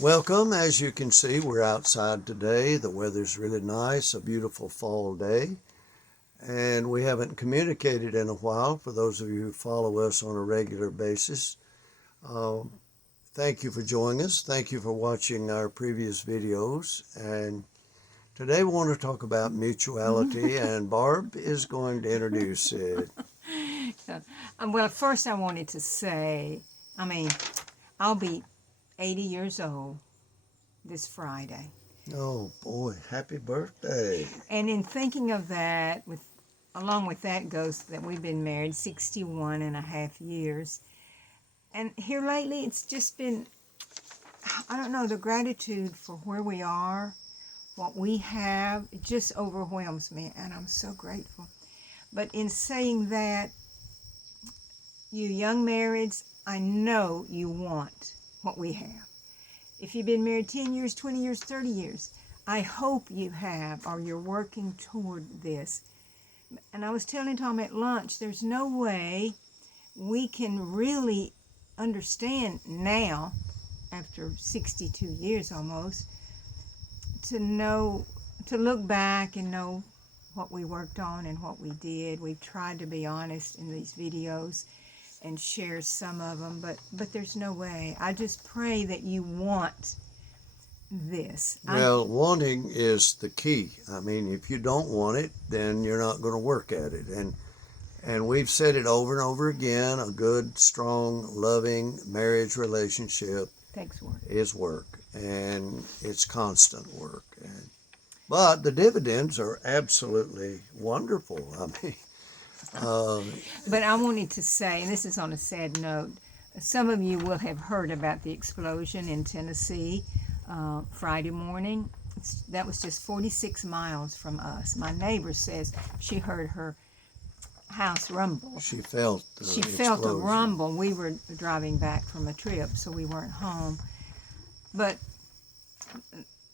Welcome. As you can see, we're outside today. The weather's really nice, a beautiful fall day. And we haven't communicated in a while. For those of you who follow us on a regular basis, uh, thank you for joining us. Thank you for watching our previous videos. And today we want to talk about mutuality, and Barb is going to introduce it. Well, first I wanted to say, I'll be 80 years old this Friday. Oh boy, happy birthday. And in thinking of that, along with that goes that we've been married 61 and a half years. And here lately, it's just been, I don't know, the gratitude for where we are, what we have, it just overwhelms me, and I'm so grateful. But in saying that, you young marrieds, I know you want what we have. If you've been married 10 years, 20 years, 30 years, I hope you have, or you're working toward this. And I was telling Tom at lunch, there's no way we can really understand now, after 62 years almost, to look back and know what we worked on and what we did. We've tried to be honest in these videos and share some of them, but there's no way. I just pray that you want this. Well, wanting is the key. I mean, if you don't want it, then you're not going to work at it. And we've said it over and over again, a good, strong, loving marriage relationship takes work. Is work, and it's constant work. But the dividends are absolutely wonderful. I mean, but I wanted to say, and this is on a sad note, some of you will have heard about the explosion in Tennessee Friday morning. That was just 46 miles from us. My neighbor says she heard her house rumble. She felt a rumble. We were driving back from a trip, so we weren't home. But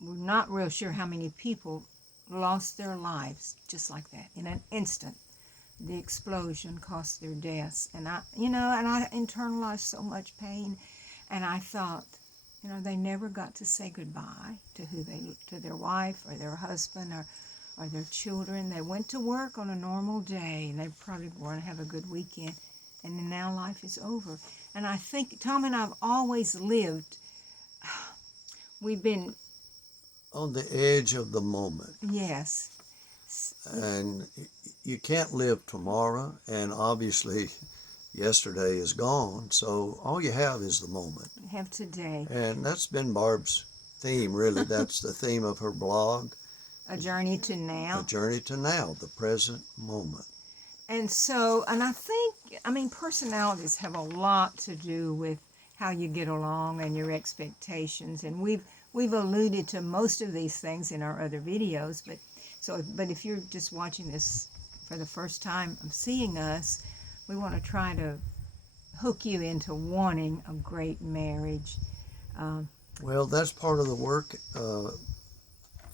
we're not real sure how many people lost their lives just like that in an instant. The explosion cost their deaths, and I internalized so much pain, and I thought, they never got to say goodbye to their wife or their husband or their children. They went to work on a normal day, and they probably want to have a good weekend, and now life is over. And I think Tom and I've always lived. We've been on the edge of the moment. Yes. And you can't live tomorrow, and obviously yesterday is gone, so all you have is the moment. You have today. And that's been Barb's theme, really. That's the theme of her blog. A Journey to Now. A Journey to Now, the present moment. And so, and I think, personalities have a lot to do with how you get along and your expectations, and we've alluded to most of these things in our other videos, but if you're just watching this for the first time of seeing us, we want to try to hook you into wanting a great marriage. Well, that's part of the work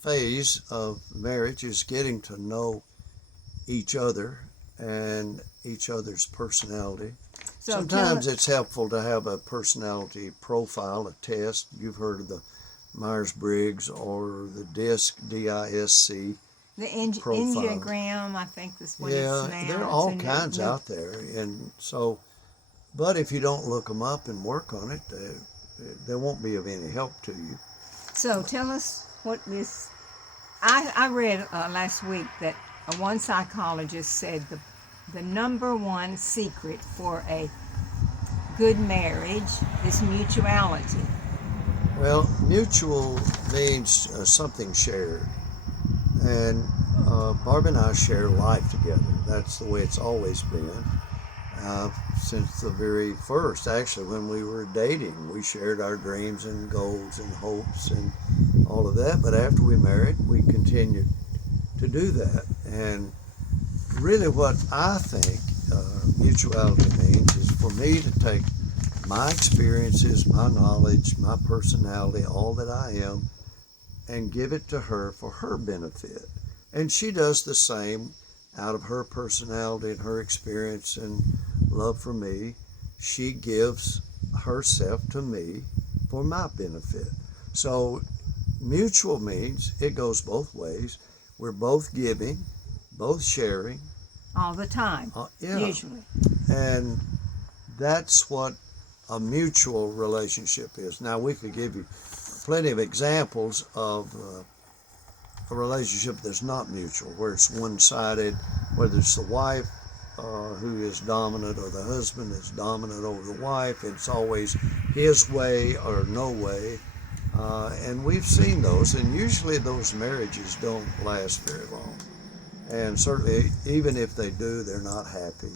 phase of marriage, is getting to know each other and each other's personality. So sometimes it's helpful to have a personality profile, a test. You've heard of the Myers-Briggs or the DISC, D-I-S-C. The Enneagram, I think this one is now. Yeah, there are all kinds out there. And so, but if you don't look them up and work on it, they won't be of any help to you. So tell us what this, I read last week that one psychologist said the number one secret for a good marriage is mutuality. Well, mutual means something shared. And Barb and I share life together. That's the way it's always been. Since the very first, actually, when we were dating, we shared our dreams and goals and hopes and all of that. But after we married, we continued to do that. And really what I think mutuality means is for me to take my experiences, my knowledge, my personality, all that I am, and give it to her for her benefit. And she does the same out of her personality and her experience and love for me. She gives herself to me for my benefit. So mutual means it goes both ways. We're both giving, both sharing. All the time, Yeah. usually. And that's what a mutual relationship is. Now, we could give you plenty of examples of a relationship that's not mutual, where it's one-sided, whether it's the wife who is dominant or the husband that's dominant over the wife. It's always his way or no way. And we've seen those, and usually those marriages don't last very long. And certainly, even if they do, they're not happy.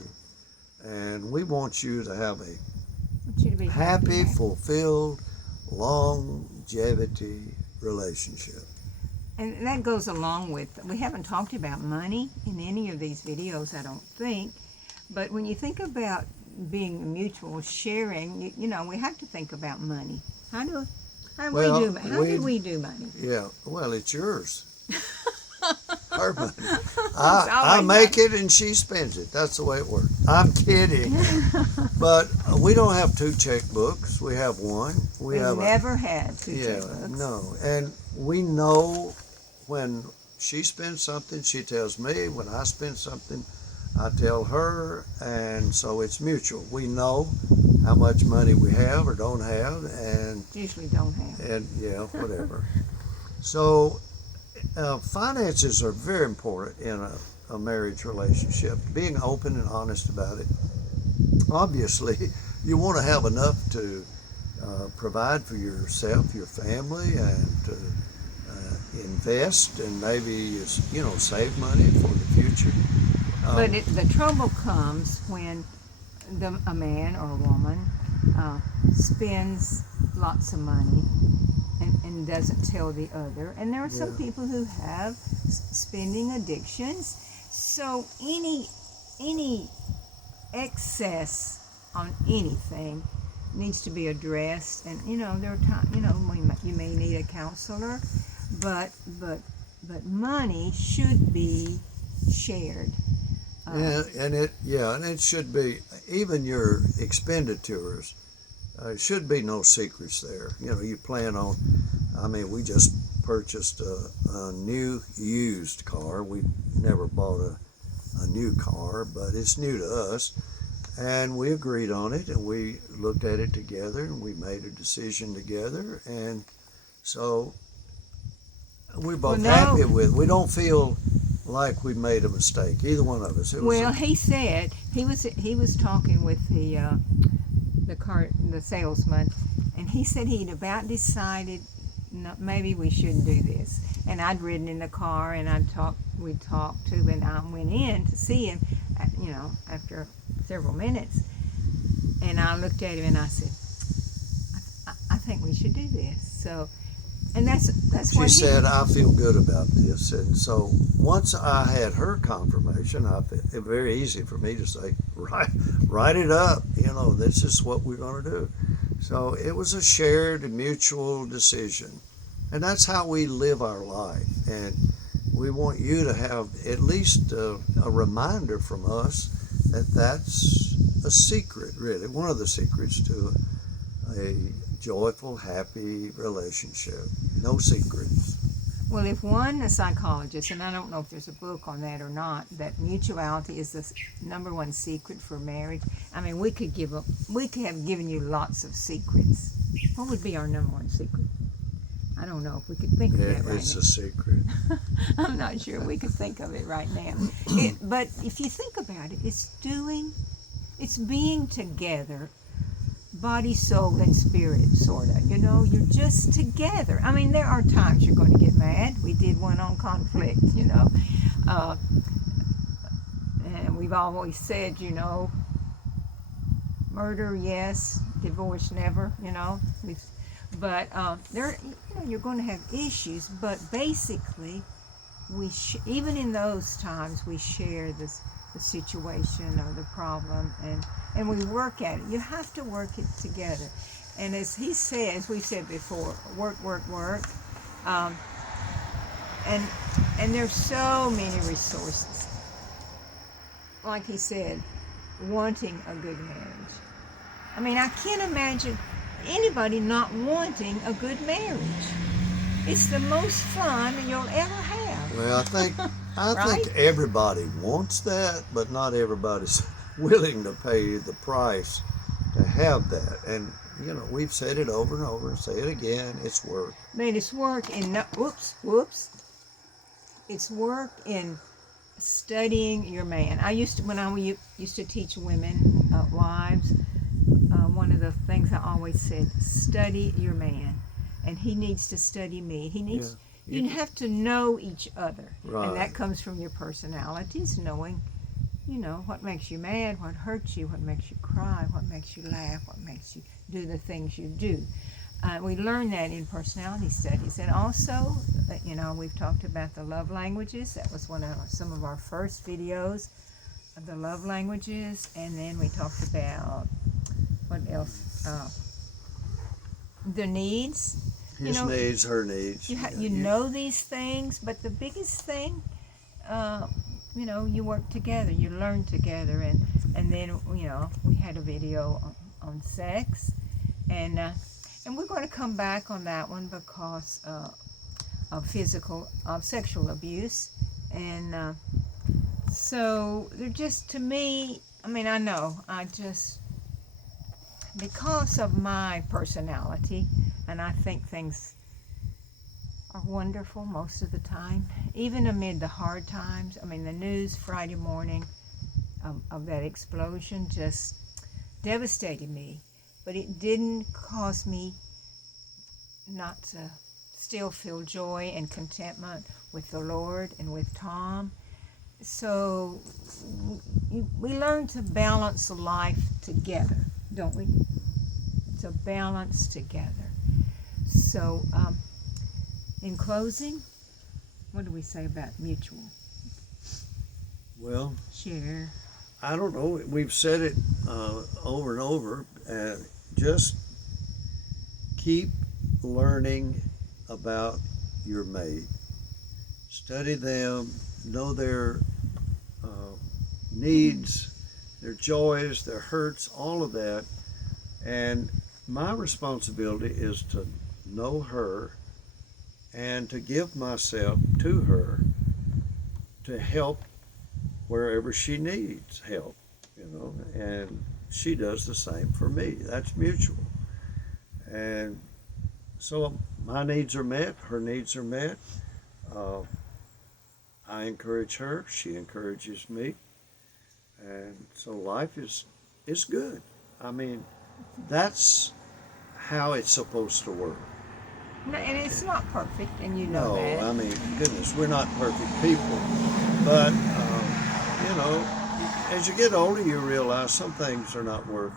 And we want you to have a happy, fulfilled, longevity relationship. And that goes along with, we haven't talked about money in any of these videos, I don't think. But when you think about being mutual, sharing, you know, we have to think about money. How do we do money? Yeah, well, it's yours. Her money. I make it and she spends it. That's the way it works. I'm kidding. But we don't have two checkbooks. We have one. We never had two checkbooks. No. And we know when she spends something, she tells me. When I spend something, I tell her. And so it's mutual. We know how much money we have or don't have. And usually don't have. And yeah, whatever. So finances are very important in a marriage relationship. Being open and honest about it. Obviously, you want to have enough to provide for yourself, your family, and to invest and maybe save money for the future. But the trouble comes when a man or a woman spends lots of money and doesn't tell the other. And there are some people who have spending addictions. So any excess on anything needs to be addressed. And there are times, you may need a counselor, but money should be shared. And it should be, even your expenditures. Should be no secrets there. You plan on, we just purchased a new used car. We never bought a new car, but it's new to us. And we agreed on it, and we looked at it together, and we made a decision together. And so we're both happy with it. We don't feel like we made a mistake, either one of us. He said, he was talking with the salesman, and he said he'd about decided, no, maybe we shouldn't do this. And I'd ridden in the car, and we talked to, and I went in to see him, after several minutes, and I looked at him and I said, I think we should do this. So, and that's what she said. I feel good about this. And so once I had her confirmation, it was very easy for me to say, write it up. This is what we're going to do. So it was a shared and mutual decision. And that's how we live our life. And we want you to have at least a reminder from us that that's a secret, really. One of the secrets to a joyful, happy relationship. No secrets. Well, if a psychologist, and I don't know if there's a book on that or not, that mutuality is the number one secret for marriage. We could have given you lots of secrets. What would be our number one secret? I don't know if we could think of that right now. It's a secret. I'm not sure we could think of it right now. But if you think about it, it's being together, body, soul, and spirit, sort of. You're just together. there are times you're going to get mad. We did one on conflict, and we've always said, murder, yes, divorce, never, But you're going to have issues. But basically, even in those times, we share the situation or the problem, and we work at it. You have to work it together. And as he says, we've said before, work. And there's so many resources. Like he said, wanting a good marriage. I can't imagine anybody not wanting a good marriage. It's the most fun you'll ever have. Well, I Right? think everybody wants that, but not everybody's willing to pay the price to have that. And you know, we've said it over and over, and say it again. It's work. Man, it's work in whoops. It's work in studying your man. I used to, when I used to teach women, wives, one of the things I always said, study your man, and he needs to study me. He needs. Yeah. You have to know each other, Right. and that comes from your personalities, knowing, you know, what makes you mad, what hurts you, what makes you cry, what makes you laugh, what makes you do the things you do. We learn that in personality studies, and also, you know, we've talked about the love languages. That was some of our first videos of the love languages, and then we talked about what else? The needs. His You know, needs, her needs. you know these things, but the biggest thing, you know, you work together, you learn together, and then, you know, we had a video on sex, and we're going to come back on that one because of sexual abuse, and so they're just, to me, I mean, I know, because of my personality, and I think things are wonderful most of the time, even amid the hard times. I mean, the news Friday morning of that explosion just devastated me, but it didn't cause me not to still feel joy and contentment with the Lord and with Tom. So we learn to balance life together, don't we? To balance together. So, in closing, what do we say about mutual? Well, Share. I don't know. We've said it over and over. Just keep learning about your mate. Study them. Know their needs, their joys, their hurts, all of that. And my responsibility is to know her and to give myself to her to help wherever she needs help, you know, and she does the same for me. That's mutual. And so my needs are met, her needs are met. I encourage her, she encourages me, and so life is good. I mean, that's how it's supposed to work. No, and it's not perfect, and you know No, that. I mean, goodness, we're not perfect people, but you know, as you get older, you realize some things are not worth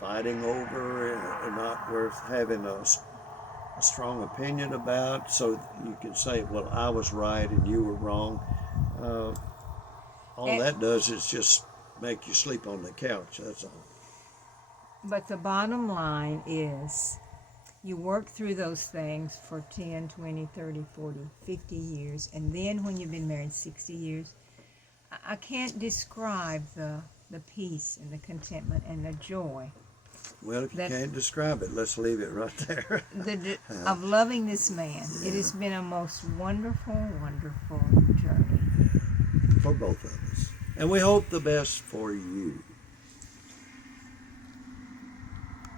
fighting over, and not worth having a strong opinion about. So you can say, "Well, I was right and you were wrong." All And, that does is just make you sleep on the couch. That's all. but the bottom line is, you work through those things for 10, 20, 30, 40, 50 years, and then when you've been married 60 years, I can't describe the peace and the contentment and the joy Well, if you can't describe it, let's leave it right there. of loving this man. It has been a most wonderful, wonderful journey. For both of us. And we hope the best for you.